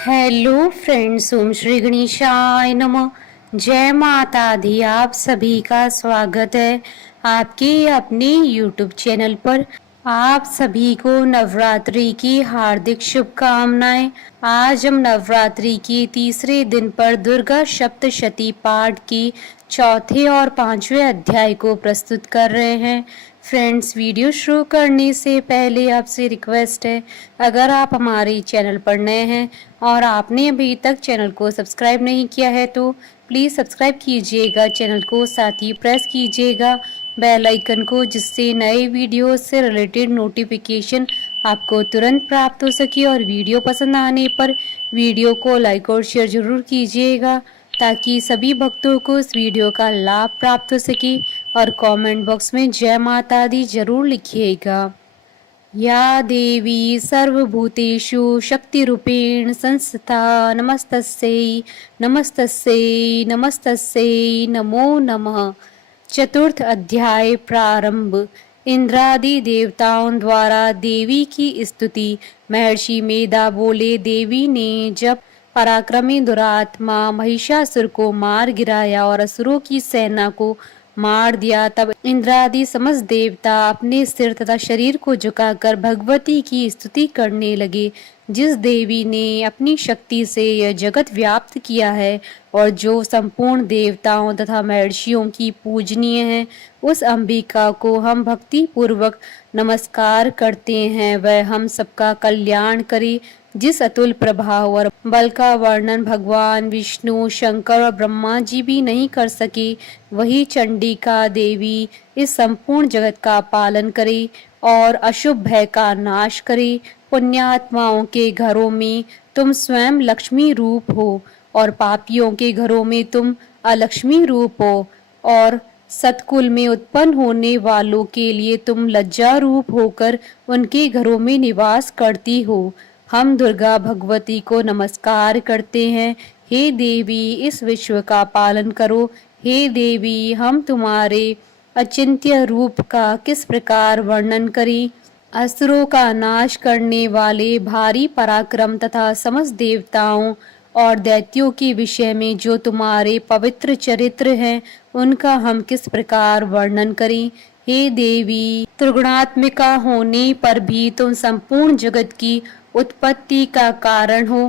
Hello friends, ओम श्री गणेशाय नमः। जय माता दी। आप सभी का स्वागत है आपके अपने यूट्यूब चैनल पर। आप सभी को नवरात्रि की हार्दिक शुभकामनाएं। आज हम नवरात्रि के तीसरे दिन पर दुर्गा सप्तशती पाठ की चौथे और पांचवें अध्याय को प्रस्तुत कर रहे हैं। फ्रेंड्स, वीडियो शुरू करने से पहले आपसे रिक्वेस्ट है, अगर आप हमारे चैनल पर नए हैं और आपने अभी तक चैनल को सब्सक्राइब नहीं किया है तो प्लीज़ सब्सक्राइब कीजिएगा चैनल को, साथ ही प्रेस कीजिएगा बेल आइकन को, जिससे नए वीडियो से रिलेटेड नोटिफिकेशन आपको तुरंत प्राप्त हो सके। और वीडियो पसंद आने पर वीडियो को लाइक और शेयर जरूर कीजिएगा, ताकि सभी भक्तों को इस वीडियो का लाभ प्राप्त हो सके। और कमेंट बॉक्स में जय माता दी जरूर लिखिएगा। या देवी सर्वभूतेषु शक्तिरूपेण संस्थिता नमस्तस्यै नमस्तस्यै नमस्तस्यै नमो नमः। चतुर्थ अध्याय प्रारंभ। इंद्रादि देवताओं द्वारा देवी की स्तुति। महर्षि मेधा बोले, देवी ने जब पराक्रमी दुरात्मा महिषासुर को मार गिराया और असुरों की सेना को मार दिया, तब इंद्रादि समस्त देवता अपने सिर तथा शरीर को झुकाकर भगवती की स्तुति करने लगे। जिस देवी ने अपनी शक्ति से यह जगत व्याप्त किया है और जो संपूर्ण देवताओं तथा महर्षियों की पूजनीय है, उस अंबिका को हम भक्ति पूर्वक नमस्कार करते हैं। वह हम सबका कल्याण करे। जिस अतुल प्रभाव और बल का वर्णन भगवान विष्णु, शंकर और ब्रह्मा जी भी नहीं कर सके, वही चंडिका देवी इस संपूर्ण जगत का पालन करे और अशुभ भय का नाश करे। पुण्यात्माओं के घरों में तुम स्वयं लक्ष्मी रूप हो और पापियों के घरों में तुम अलक्ष्मी रूप हो, और सतकुल में उत्पन्न होने वालों के लिए तुम लज्जा रूप होकर उनके घरों में निवास करती हो। हम दुर्गा भगवती को नमस्कार करते हैं। हे देवी, इस विश्व का पालन करो। हे देवी, हम तुम्हारे अचिंत्य रूप का किस प्रकार वर्णन करें। असुरों का नाश करने वाले भारी पराक्रम तथा समस्त देवताओं और दैत्यों के विषय में जो तुम्हारे पवित्र चरित्र हैं, उनका हम किस प्रकार वर्णन करें। हे देवी, त्रिगुणात्मिका होने पर भी तुम संपूर्ण जगत की उत्पत्ति का कारण हो।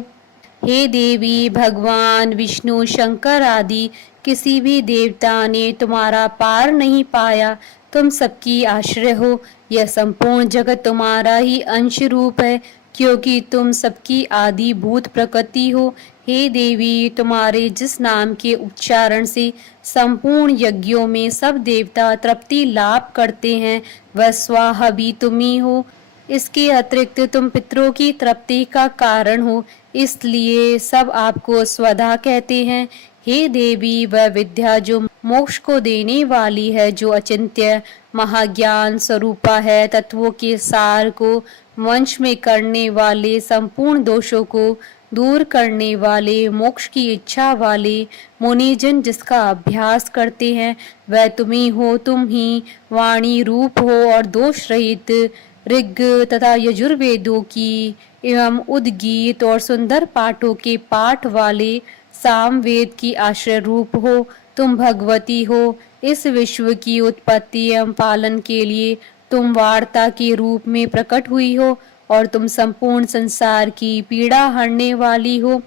हे देवी, भगवान विष्णु, शंकर आदि किसी भी देवता ने तुम्हारा पार नहीं पाया। तुम सबकी आश्रय हो। यह संपूर्ण जगत तुम्हारा ही अंश रूप है, क्योंकि तुम सबकी आदि भूत प्रकृति हो। हे देवी, तुम्हारे जिस नाम के उच्चारण से संपूर्ण यज्ञों में सब देवता तृप्ति लाभ करते हैं, वह स्वाहा भी तुम ही हो। इसके अतिरिक्त तुम पितरों की तृप्ति का कारण हो, इसलिए सब आपको स्वधा कहते हैं। हे देवी, वह विद्या जो मोक्ष को देने वाली है, जो अचिंत्य महाज्ञान स्वरूपा है, तत्वों के सार को वंश में करने वाले, संपूर्ण दोषों को दूर करने वाले, मोक्ष की इच्छा वाले मुनिजन जिसका अभ्यास करते हैं, वह तुम ही हो। तुम ही वाणी रूप हो और दोष रहित ऋग तथा यजुर्वेदों की एवं उद्गीत और सुंदर पाठों के पाठ वाले सामवेद की आश्रय रूप हो। तुम भगवती हो। इस विश्व की उत्पत्ति एवं पालन के लिए तुम वार्ता के रूप में प्रकट हुई हो और तुम संपूर्ण संसार की पीड़ा हरने वाली हो।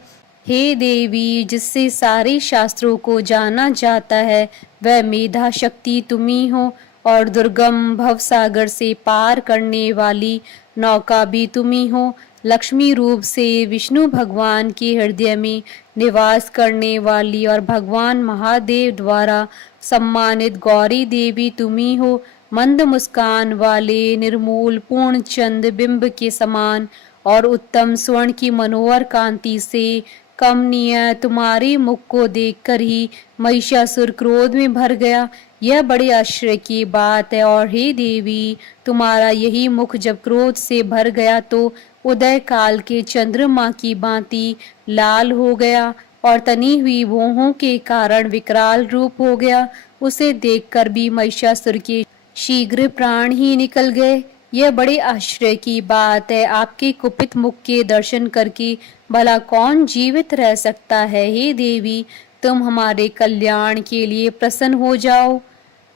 हे देवी, जिससे सारे शास्त्रों को जाना जाता है, वह मेधा शक्ति तुम ही हो, और दुर्गम भवसागर से पार करने वाली नौका भी तुम ही हो। लक्ष्मी रूप से विष्णु भगवान के हृदय में निवास करने वाली और भगवान महादेव द्वारा सम्मानित गौरी देवी तुम ही हो। मंद मुस्कान वाले निर्मूल पूर्ण चंद बिंब के समान और उत्तम स्वर्ण की मनोहर कांति से कमनीय तुम्हारे मुख को देखकर ही महिषासुर क्रोध में भर गया। यह बड़े आश्चर्य की बात है। और हे देवी, तुम्हारा यही मुख जब क्रोध से भर गया तो उदय काल के चंद्रमा की भांति लाल हो गया और तनी हुई भौहों के कारण विकराल रूप हो गया। उसे देखकर भी महिषासुर के शीघ्र प्राण ही निकल गए। यह बड़े आश्चर्य की बात है। आपके कुपित मुख के दर्शन करके भला कौन जीवित रह सकता है। हे देवी, तुम हमारे कल्याण के लिए प्रसन्न हो जाओ।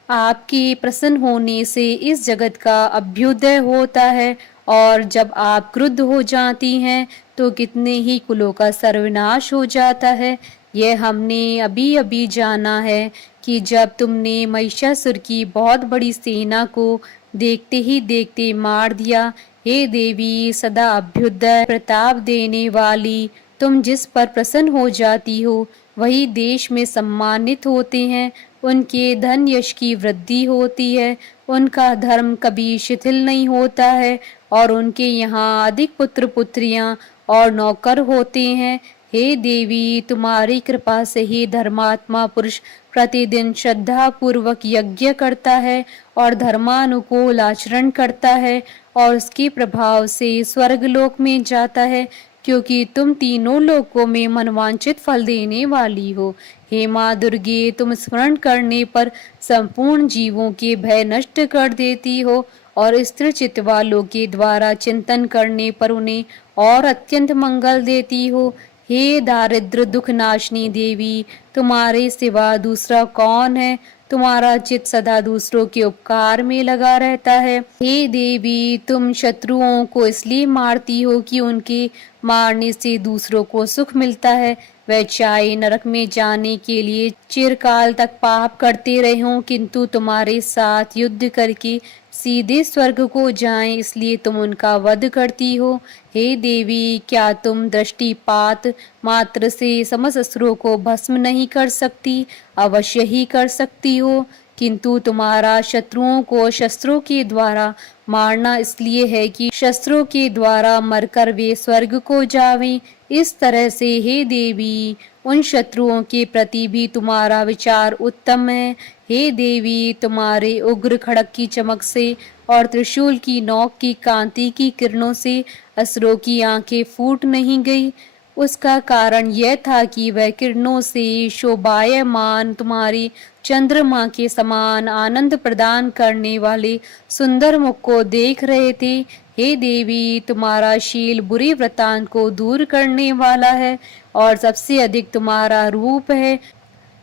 आपके प्रसन्न होने से इस जगत का अभ्युदय होता है, और जब आप क्रुद्ध हो जाती हैं तो कितने ही कुलों का सर्वनाश हो जाता है। यह हमने अभी अभी जाना है कि जब तुमने महिषासुर की बहुत बड़ी सेना को देखते ही देखते मार दिया। हे देवी, सदा अभ्युदय प्रताप देने वाली, तुम जिस पर प्रसन्न हो जाती हो वही देश में सम्मानित होते हैं। उनके धन यश की वृद्धि होती है, उनका धर्म कभी शिथिल नहीं होता है, और उनके यहाँ अधिक पुत्र पुत्रियां और नौकर होते हैं। हे देवी, तुम्हारी कृपा से ही धर्मात्मा पुरुष प्रतिदिन श्रद्धा पूर्वक यज्ञ करता है और धर्मानुकूल आचरण करता है, और उसके प्रभाव से स्वर्गलोक में जाता है, क्योंकि तुम तीनों लोकों में मनवांछित फल देने वाली हो। हे माँ दुर्गे, तुम स्मरण करने पर संपूर्ण जीवों के भय नष्ट कर देती हो, और स्थिर चित्त वालों के द्वारा चिंतन करने पर उन्हें और अत्यंत मंगल देती हो। हे दारिद्र दुख नाशनी देवी, तुम्हारे सिवा दूसरा कौन है। तुम्हारा चित्त सदा दूसरों के उपकार में लगा रहता है। हे देवी, तुम शत्रुओं को इसलिए मारती हो कि उनके मारने से दूसरों को सुख मिलता है। वह चाहे नरक में जाने के लिए चिरकाल तक पाप करते रहे हों, किंतु तुम्हारे साथ युद्ध करके सीधे स्वर्ग को जाएं, इसलिए तुम उनका वध करती हो। हे देवी, क्या तुम दृष्टिपात मात्र से समस्त असुरों को भस्म नहीं कर सकती? अवश्य ही कर सकती हो, किंतु तुम्हारा शत्रुओं को शस्त्रों के द्वारा मारना इसलिए है कि शस्त्रों के द्वारा मरकर वे स्वर्ग को जावें। इस तरह से हे देवी, उन शत्रुओं के प्रति भी तुम्हारा विचार उत्तम है। हे देवी, तुम्हारे उग्र खड़ग की चमक से और त्रिशूल की नोक की कांति की किरणों से असुरों की आंखें फूट नहीं गई। उसका कारण यह था कि वह किरणों से शोभायमान तुम्हारी चंद्रमा के समान आनंद प्रदान करने वाले सुंदर मुख को देख रहे थे। हे देवी, तुम्हारा शील बुरी वृत्तांत को दूर करने वाला है, और सबसे अधिक तुम्हारा रूप है,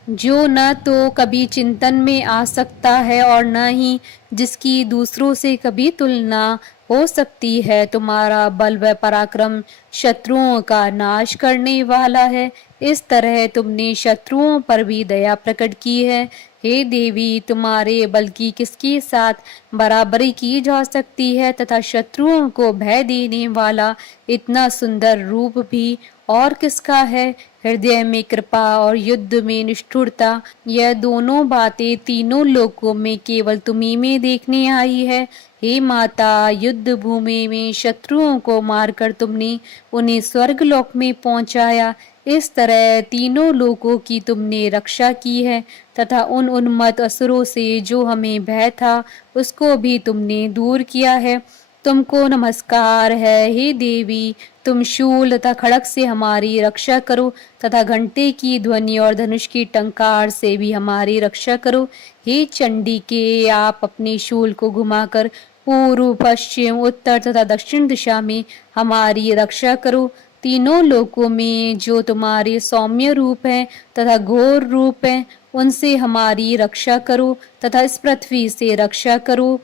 जो न तो कभी चिंतन में आ सकता है और न ही जिसकी दूसरों से कभी तुलना हो सकती है। तुम्हारा बल व पराक्रम शत्रुओं का नाश करने वाला है। इस तरह तुमने शत्रुओं पर भी दया प्रकट की है। हे देवी, तुम्हारे बल की किसके साथ बराबरी की जा सकती है, तथा शत्रुओं को भय देने वाला इतना सुंदर रूप भी और किसका है। हृदय में कृपा और युद्ध में निष्ठुरता, यह दोनों बातें तीनों लोकों में केवल तुम्ही में देखने आई है। हे माता, युद्ध भूमि में शत्रुओं को मारकर तुमने उन्हें स्वर्ग लोक में पहुंचाया। इस तरह तीनों लोकों की तुमने रक्षा की है, तथा उन उन्मत्त असुरों से जो हमें भय था उसको भी तुमने दूर किया है। तुमको नमस्कार है। हे देवी, तुम शूल तथा खड़ग से हमारी रक्षा करो, तथा घंटे की ध्वनि और धनुष की टंकार से भी हमारी रक्षा करो। हे चंडी के, आप अपने शूल को घुमाकर पूर्व पश्चिम उत्तर तथा दक्षिण दिशा में हमारी रक्षा करो। तीनों लोकों में जो तुम्हारे सौम्य रूप हैं तथा घोर रूप हैं, उनसे हमारी रक्षा करो, तथा इस पृथ्वी से रक्षा करो।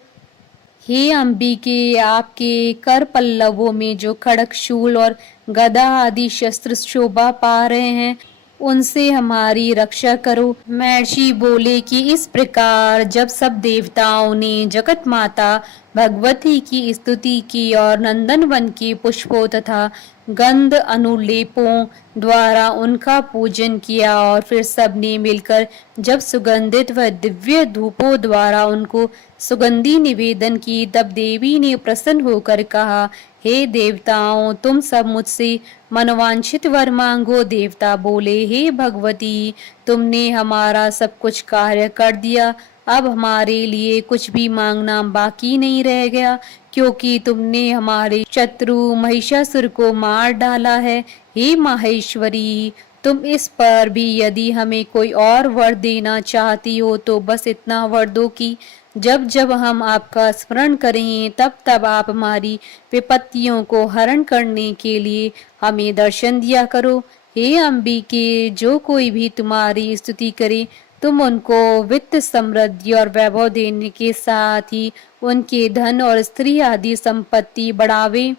हे अंबिके, आपके कर पल्लवों में जो खड़ग शूल और गदा आदि शस्त्र शोभा पा रहे हैं, उनसे हमारी रक्षा करो। महर्षि बोले कि इस प्रकार जब सब देवताओं ने जगत माता भगवती की स्तुति की और नंदन वन के पुष्पों तथा गंध अनुलेपों द्वारा उनका पूजन किया, और फिर सबने मिलकर जब सुगंधित व दिव्य धूपों द्वारा उनको सुगंधी निवेदन की, तब देवी ने प्रसन्न होकर कहा, हे देवताओं, तुम सब मुझसे मनवांछित वर मांगो। देवता बोले, हे भगवती, तुमने हमारा सब कुछ कार्य कर दिया, अब हमारे लिए कुछ भी मांगना बाकी नहीं रह गया, क्योंकि तुमने हमारे शत्रु महिषासुर को मार डाला है। हे माहेश्वरी, तुम इस पर भी यदि हमें कोई और वर देना चाहती हो तो बस इतना वर दो कि जब जब हम आपका स्मरण करें तब तब आप हमारी विपत्तियों को हरण करने के लिए हमें दर्शन दिया करो। हे अंबिके, जो कोई भी तुम्हारी स्तुति करे तुम उनको वित्त समृद्धि और वैभव देने के साथ ही उनके धन और स्त्री आदि संपत्ति बढ़ावे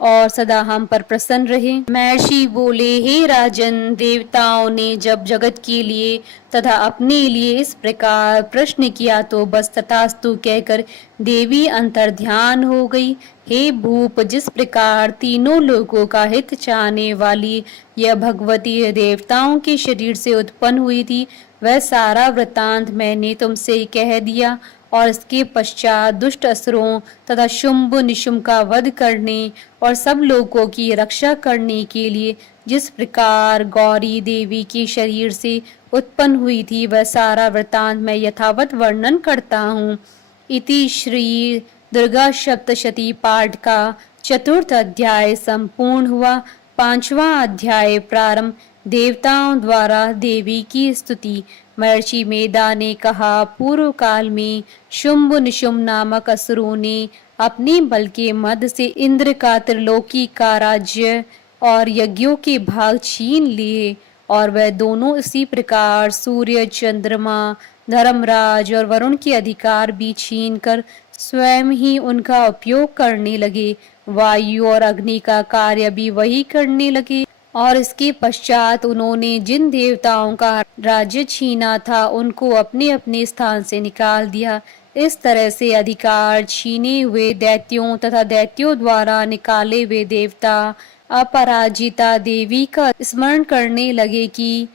और सदा हम पर प्रसन्न रहे। महर्षि बोले, हे राजन, देवताओं ने जब जगत के लिए तथा अपने लिए इस प्रकार प्रश्न किया तो बस तथास्तु कहकर देवी अंतर्ध्यान हो गई। हे भूप, जिस प्रकार तीनों लोगों का हित चाहने वाली यह भगवती देवताओं के शरीर से उत्पन्न हुई थी, वह सारा वृतांत मैंने तुमसे कह दिया। और इसके पश्चात दुष्ट असुरों तथा शुंभ निशुंभ का वध करने और सब लोगों की रक्षा करने के लिए जिस प्रकार गौरी देवी के शरीर से उत्पन्न हुई थी, वह सारा वृतांत मैं यथावत वर्णन करता हूँ। इति श्री दुर्गा सप्तशती पाठ का चतुर्थ अध्याय संपूर्ण हुआ। पांचवा अध्याय प्रारंभ। देवताओं द्वारा देवी की स्तुति। महर्षि मेधा ने कहा, पूर्व काल में शुंभ निशुंभ नामक असुरों ने अपने बल के मद से इंद्र का त्रिलोकी का राज्य और यज्ञों के भाग छीन लिए और वह दोनों इसी प्रकार सूर्य, चंद्रमा, धर्मराज और वरुण के अधिकार भी छीन कर स्वयं ही उनका उपयोग करने लगे। वायु और अग्नि का कार्य भी वही करने लगे और इसके पश्चात उन्होंने जिन देवताओं का राज्य छीना था उनको अपने अपने स्थान से निकाल दिया। इस तरह से अधिकार छीने हुए दैत्यों तथा दैत्यों द्वारा निकाले हुए देवता अपराजिता देवी का स्मरण करने लगे कि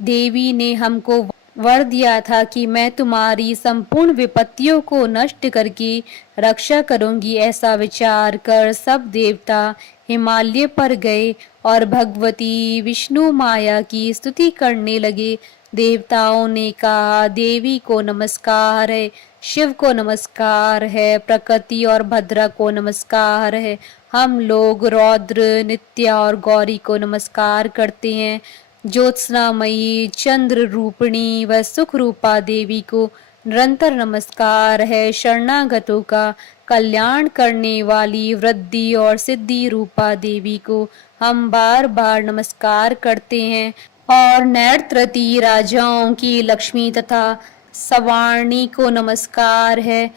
देवी ने हमको वर दिया था कि मैं तुम्हारी संपूर्ण विपत्तियों को नष्ट करके रक्षा करूंगी। ऐसा विचार कर सब देवता हिमालय पर गए और भगवती विष्णु माया की स्तुति करने लगे। देवताओं ने कहा, देवी को नमस्कार है, शिव को नमस्कार है, प्रकृति और भद्रा को नमस्कार है। हम लोग रौद्र, नित्या और गौरी को नमस्कार करते हैं। ज्योत्सनामयी, चंद्र रूपिणी व सुख रूपा देवी को निरंतर नमस्कार है। शरणागतों का कल्याण करने वाली वृद्धि और सिद्धि रूपा देवी को हम बार बार नमस्कार करते हैं। और नैत्रती राजाओं की लक्ष्मी तथा सवार्णी को नमस्कार है।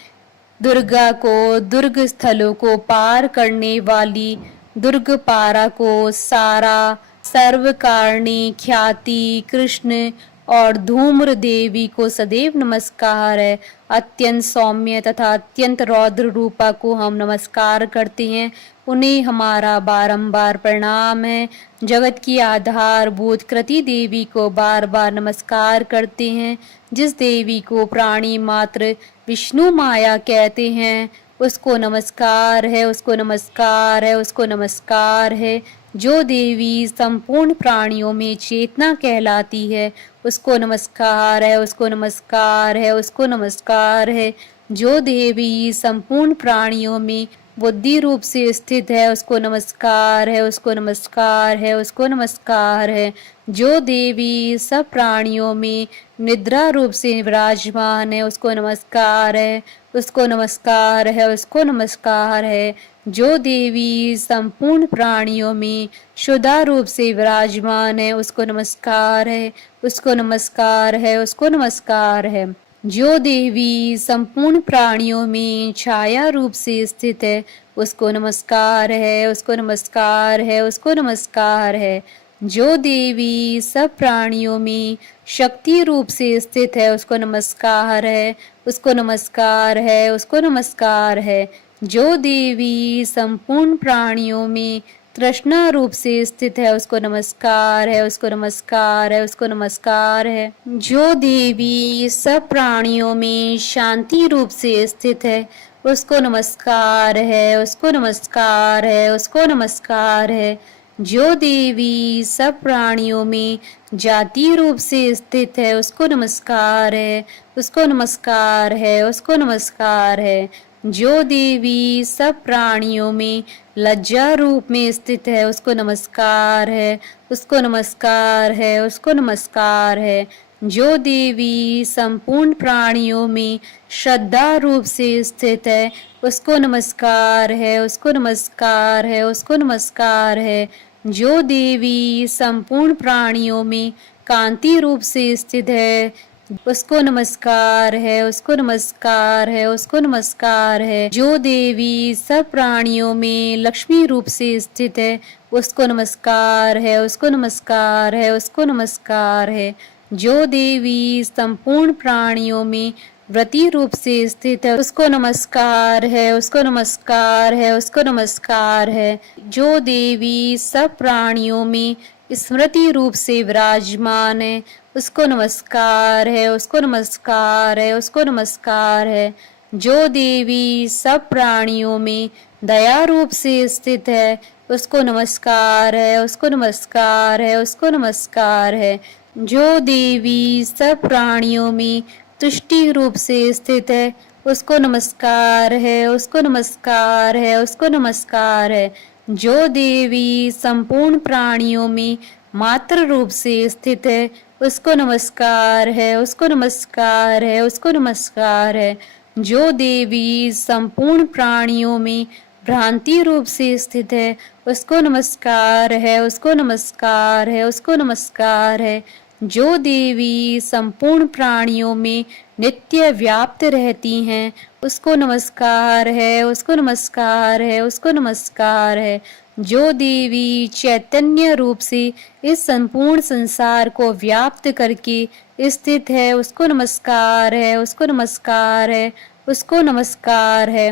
दुर्गा को दुर्ग स्थलों को पार करने वाली दुर्गपारा को सारा, सर्वकारिणी ख्याति कृष्ण और धूम्र देवी को सदैव नमस्कार है। अत्यंत सौम्य तथा अत्यंत रौद्र रूपा को हम नमस्कार करते हैं, उन्हें हमारा बारंबार प्रणाम है। जगत की आधारभूत कृति देवी को बार बार नमस्कार करते हैं। जिस देवी को प्राणी मात्र विष्णु माया कहते हैं उसको नमस्कार है, उसको नमस्कार है, उसको नमस्कार है। जो देवी संपूर्ण प्राणियों में चेतना कहलाती है उसको नमस्कार है, उसको नमस्कार है, उसको नमस्कार है। जो देवी संपूर्ण प्राणियों में बुद्धि रूप से स्थित है उसको नमस्कार है, उसको नमस्कार है, उसको नमस्कार है। जो देवी सब प्राणियों में निद्रा रूप से विराजमान है उसको नमस्कार है, उसको नमस्कार है, उसको नमस्कार है। जो देवी संपूर्ण प्राणियों में शुद्धा रूप से विराजमान है उसको नमस्कार है, उसको नमस्कार है, उसको नमस्कार है। जो देवी संपूर्ण प्राणियों में छाया रूप से स्थित है उसको नमस्कार है, उसको नमस्कार है, उसको नमस्कार है। जो देवी सब प्राणियों में शक्ति रूप से स्थित है उसको नमस्कार है, उसको नमस्कार है, उसको नमस्कार है। जो देवी संपूर्ण प्राणियों में तृष्णा रूप से स्थित है उसको नमस्कार है, उसको नमस्कार है, उसको नमस्कार है। जो देवी सब प्राणियों में शांति रूप से स्थित है उसको नमस्कार है, उसको नमस्कार है, उसको नमस्कार है। जो देवी सब प्राणियों में जाति रूप से स्थित है उसको नमस्कार है, उसको नमस्कार है, उसको नमस्कार है। जो देवी सब प्राणियों में लज्जा रूप में स्थित है उसको नमस्कार है, उसको नमस्कार है, उसको नमस्कार है। जो देवी संपूर्ण प्राणियों में श्रद्धा रूप से स्थित है उसको नमस्कार है, उसको नमस्कार है, उसको नमस्कार है। जो देवी संपूर्ण प्राणियों में कांति रूप से स्थित है उसको नमस्कार है, उसको नमस्कार है, उसको नमस्कार है। जो देवी सब प्राणियों में लक्ष्मी रूप से स्थित है उसको नमस्कार है, उसको नमस्कार है, उसको नमस्कार है। जो देवी संपूर्ण प्राणियों में व्रती रूप से स्थित है उसको नमस्कार है, उसको नमस्कार है, उसको नमस्कार है। जो देवी सब प्राणियों में स्मृति रूप से विराजमान है उसको नमस्कार है, उसको नमस्कार है, उसको नमस्कार है। जो देवी सब प्राणियों में दया रूप से स्थित है उसको नमस्कार है, उसको नमस्कार है, उसको नमस्कार है। जो देवी सब प्राणियों में तुष्टि रूप से स्थित है उसको नमस्कार है, उसको नमस्कार है, उसको नमस्कार है। जो देवी संपूर्ण प्राणियों में मात्र रूप से स्थित है उसको नमस्कार है, उसको नमस्कार है, उसको नमस्कार है। जो देवी संपूर्ण प्राणियों में भ्रांति रूप से स्थित है उसको नमस्कार है, उसको नमस्कार है, उसको नमस्कार है। जो देवी संपूर्ण प्राणियों में नित्य व्याप्त रहती हैं उसको नमस्कार है, उसको नमस्कार है, उसको नमस्कार है। जो देवी चैतन्य रूप से इस संपूर्ण संसार को व्याप्त करके स्थित है उसको नमस्कार है, उसको नमस्कार है, उसको नमस्कार है।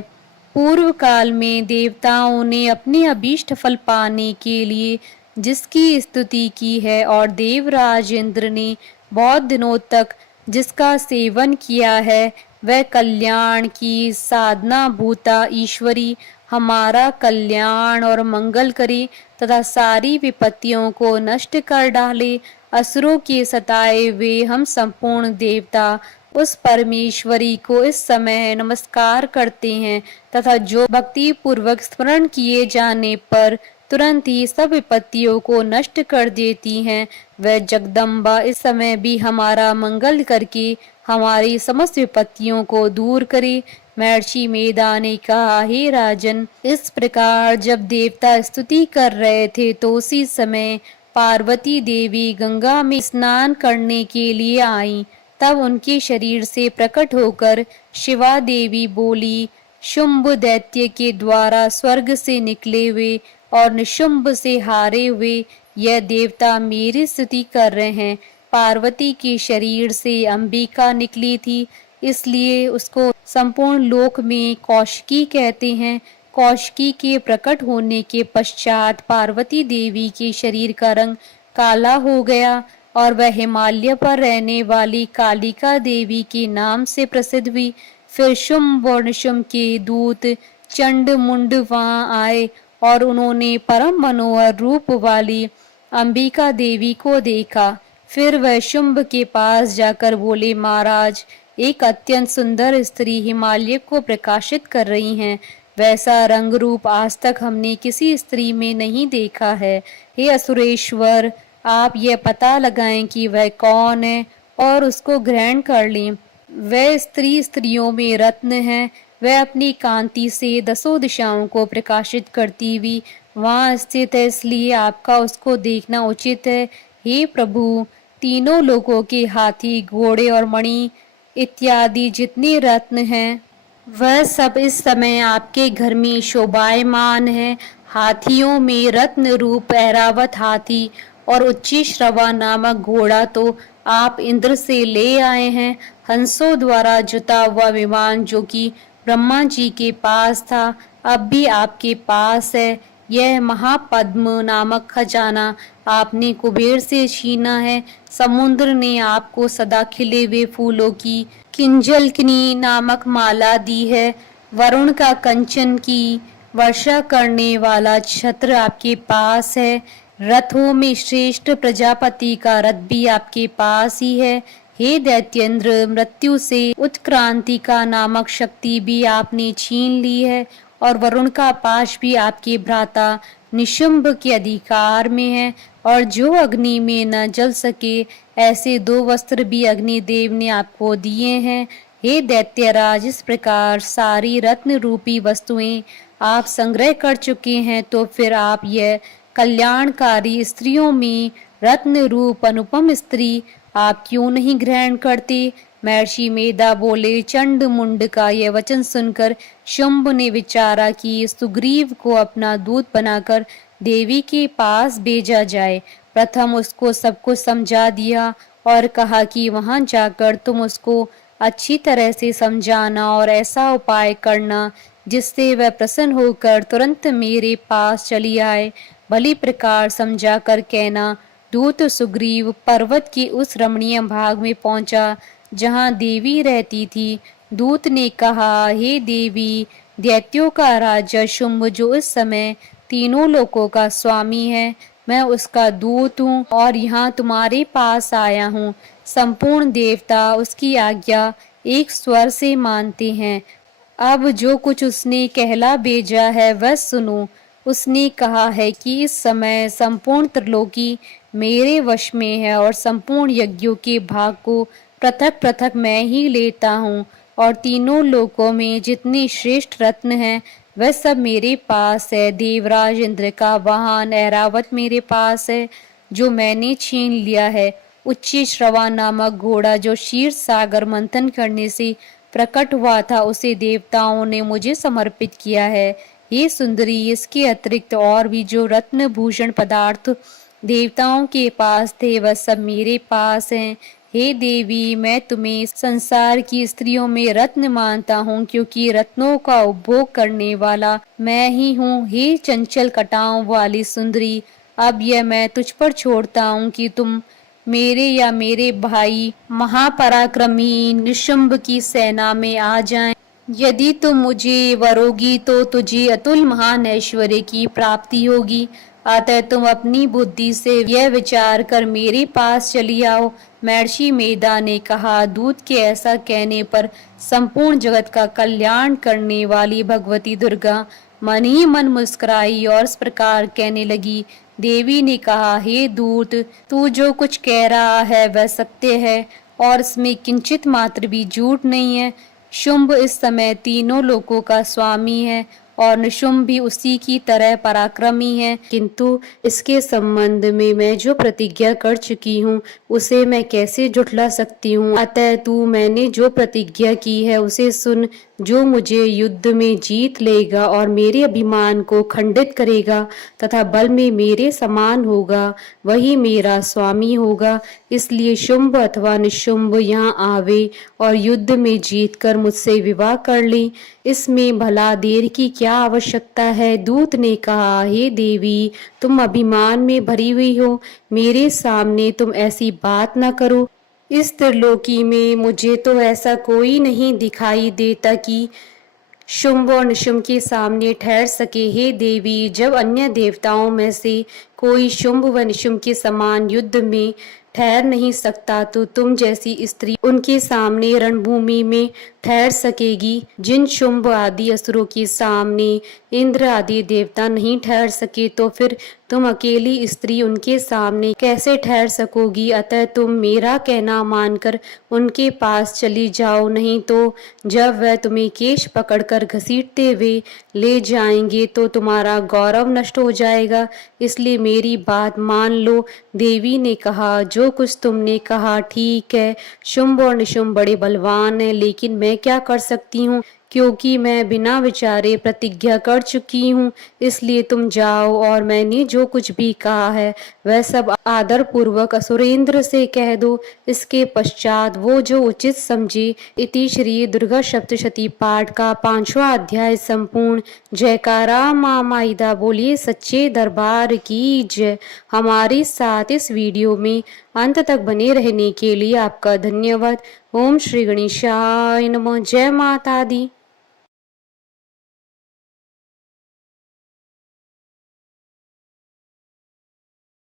पूर्व काल में देवताओं ने अपने अभीष्ट फल पाने के लिए जिसकी स्तुति की है और देवराज इंद्र ने बहुत दिनों तक जिसका सेवन किया है वह कल्याण की साधना भूता ईश्वरी हमारा कल्याण और मंगल करे तथा सारी विपत्तियों को नष्ट कर डाले। असुरों के सताए हुए हम संपूर्ण देवता उस परमेश्वरी को इस समय नमस्कार करते हैं तथा जो भक्ति पूर्वक स्मरण किए जाने पर तुरंत ही सब विपत्तियों को नष्ट कर देती हैं। वह जगदम्बा इस समय भी हमारा मंगल करके हमारी समस्त विपत्तियों को दूर करे। महर्षि मेधा ने कहा, हे राजन, इस प्रकार जब देवता स्तुति कर रहे थे तो उसी समय पार्वती देवी गंगा में स्नान करने के लिए आई। तब उनके शरीर से प्रकट होकर शिवा देवी बोली, शुंभ दैत्य के द्वारा स्वर्ग से निकले हुए और निशुंभ से हारे हुए यह देवता मेरी स्तुति कर रहे हैं। पार्वती के शरीर से अंबिका निकली थी, इसलिए उसको संपूर्ण लोक में कौशिकी कहते हैं। कौशिकी के प्रकट होने के पश्चात पार्वती देवी के शरीर का रंग काला हो गया और वह हिमालय पर रहने वाली कालिका देवी के नाम से प्रसिद्ध हुई। फिर शुंभ और निशुंभ के दूत चंड मुंड वहां आए और उन्होंने परम मनोहर रूप वाली अंबिका देवी को देखा। फिर वह शुंभ के पास जाकर बोले, महाराज, एक अत्यंत सुंदर स्त्री हिमालय को प्रकाशित कर रही हैं। वैसा रंग रूप आज तक हमने किसी स्त्री में नहीं देखा है। हे असुरेश्वर, आप यह पता लगाएं कि वह कौन है और उसको ग्रहण कर लें। वह स्त्री स्त्रियों में रत्न है। वह अपनी कांति से दसों दिशाओं को प्रकाशित करती हुई वहां स्थित है, इसलिए आपका उसको देखना उचित है। हे प्रभु, तीनों लोगों के हाथी, घोड़े और मणि इत्यादि जितने रत्न हैं वह सब इस समय आपके घर में शोभायमान है। हाथियों में रत्न रूप ऐरावत हाथी और उच्ची श्रवा नामक घोड़ा तो आप इंद्र से ले आए हैं। हंसों द्वारा जुता हुआ विमान जो कि ब्रह्मा जी के पास था अब भी आपके पास है। यह महापद्म नामक खजाना आपने कुबेर से छीना है। समुद्र ने आपको सदा खिले हुए फूलों की किंजलकनी नामक माला दी है। वरुण का कंचन की वर्षा करने वाला छत्र आपके पास है। रथों में श्रेष्ठ प्रजापति का रथ भी आपके पास ही है। हे दैत्येंद्र, मृत्यु से उत्क्रांति का नामक शक्ति भी आपने छीन ली है और वरुण का पाश भी आपके भ्राता निशुंभ के अधिकार में है। और जो अग्नि में न जल सके ऐसे 2 वस्त्र भी अग्निदेव ने आपको दिए हैं। हे दैत्यराज, इस प्रकार सारी रत्न रूपी वस्तुएं आप संग्रह कर चुके हैं, तो फिर आप यह कल्याणकारी स्त्रियों में रत्न रूप अनुपम स्त्री आप क्यों नहीं ग्रहण करते? महर्षि मेधा बोले। चंड मुंड का यह वचन सुनकर शुंभ ने विचारा कि सुग्रीव को अपना दूत बनाकर देवी के पास भेजा जाए। प्रथम उसको सब कुछ समझा दिया और कहा कि वहां जाकर तुम उसको अच्छी तरह से समझाना और ऐसा उपाय करना जिससे वह प्रसन्न होकर तुरंत मेरे पास चली आए। भली प्रकार समझा कर कहना। दूत सुग्रीव पर्वत के उस रमणीय भाग में पहुंचा जहां देवी रहती थी। दूत ने कहा, हे देवी, दैत्यों का राजा शुंभ जो इस समय तीनों लोकों का स्वामी है, मैं उसका दूत हूँ और यहाँ तुम्हारे पास आया हूँ। संपूर्ण देवता उसकी आज्ञा एक स्वर से मानते हैं। अब जो कुछ उसने कहला भेजा है वह सुनो। उसने कहा है कि इस समय संपूर्ण त्रिलोकी मेरे वश में है और संपूर्ण यज्ञों के भाग को पृथक पृथक मैं ही लेता हूँ और तीनों लोकों में जितने श्रेष्ठ रत्न हैं वह सब मेरे पास है। देवराज इंद्र का वाहन ऐरावत मेरे पास है जो मैंने छीन लिया है। उच्च श्रवा नामक घोड़ा जो क्षीर सागर मंथन करने से प्रकट हुआ था उसे देवताओं ने मुझे समर्पित किया है। ये सुंदरी, इसके अतिरिक्त और भी जो रत्न भूषण पदार्थ देवताओं के पास थे वह सब मेरे पास हैं। हे देवी, मैं तुम्हें संसार की स्त्रियों में रत्न मानता हूँ क्योंकि रत्नों का उपभोग करने वाला मैं ही हूँ। हे चंचल कटाओं वाली सुंदरी, अब यह मैं तुझ पर छोड़ता हूँ कि तुम मेरे या मेरे भाई महापराक्रमी निशुंभ की सेना में आ जाएं। यदि तुम मुझे वरोगी तो तुझे अतुल महान ऐश्वर्य की प्राप्ति होगी। अतः तुम अपनी बुद्धि से यह विचार कर मेरे पास चली आओ। महर्षि मेधा ने कहा। दूत के ऐसा कहने पर संपूर्ण जगत का कल्याण करने वाली भगवती दुर्गा मन ही मन मुस्कुराई और इस प्रकार कहने लगी। देवी ने कहा, हे दूत, तू जो कुछ कह रहा है वह सत्य है और इसमें किंचित मात्र भी झूठ नहीं है। शुंभ इस समय तीनों लोकों का स्वामी है और निशुंभ भी उसी की तरह पराक्रमी है, किंतु इसके संबंध में मैं जो प्रतिज्ञा कर चुकी हूँ उसे मैं कैसे झुठला सकती हूँ। अतः तू मैंने जो प्रतिज्ञा की है उसे सुन। जो मुझे युद्ध में जीत लेगा और मेरे अभिमान को खंडित करेगा तथा बल में मेरे समान होगा वही मेरा स्वामी होगा। इसलिए शुंभ अथवा निशुंभ यहाँ आवे और युद्ध में जीतकर मुझसे विवाह कर ले। इसमें भला देर की क्या आवश्यकता है? दूत ने कहा, हे देवी, तुम अभिमान में भरी हुई हो, मेरे सामने तुम ऐसी बात न करो। इस त्रिलोकी में मुझे तो ऐसा कोई नहीं दिखाई देता कि शुंभ और निशुंभ के सामने ठहर सके। हे देवी, जब अन्य देवताओं में से कोई शुंभ व निशुंभ के समान युद्ध में ठहर नहीं सकता तो तुम जैसी स्त्री उनके सामने रणभूमि में ठहर सकेगी। जिन शुंभ आदि असुरों के सामने इंद्र आदि देवता नहीं ठहर सके तो फिर तुम अकेली स्त्री उनके सामने कैसे ठहर सकोगी? अतः तुम मेरा कहना मानकर उनके पास चली जाओ, नहीं तो जब वह तुम्हें केश पकड़कर घसीटते हुए ले जाएंगे तो तुम्हारा गौरव नष्ट हो जाएगा। इसलिए मेरी बात मान लो। देवी ने कहा, जो कुछ तुमने कहा ठीक है। शुंभ और निशुंभ बड़े बलवान हैं, लेकिन मैं क्या कर सकती हूँ क्योंकि मैं बिना विचारे प्रतिज्ञा कर चुकी हूँ। इसलिए तुम जाओ और मैंने जो कुछ भी कहा है वह सब आदर पूर्वक असुरेंद्र से कह दो। इसके पश्चात वो जो उचित समझे। इति श्री दुर्गा सप्तशती पाठ का 5वां अध्याय संपूर्ण। जयकारा माँ माइदा बोलिए सच्चे दरबार की जय। हमारे साथ इस वीडियो में अंत तक बने रहने के लिए आपका धन्यवाद। ओम श्री गणेशाय नमः। जय माता दी।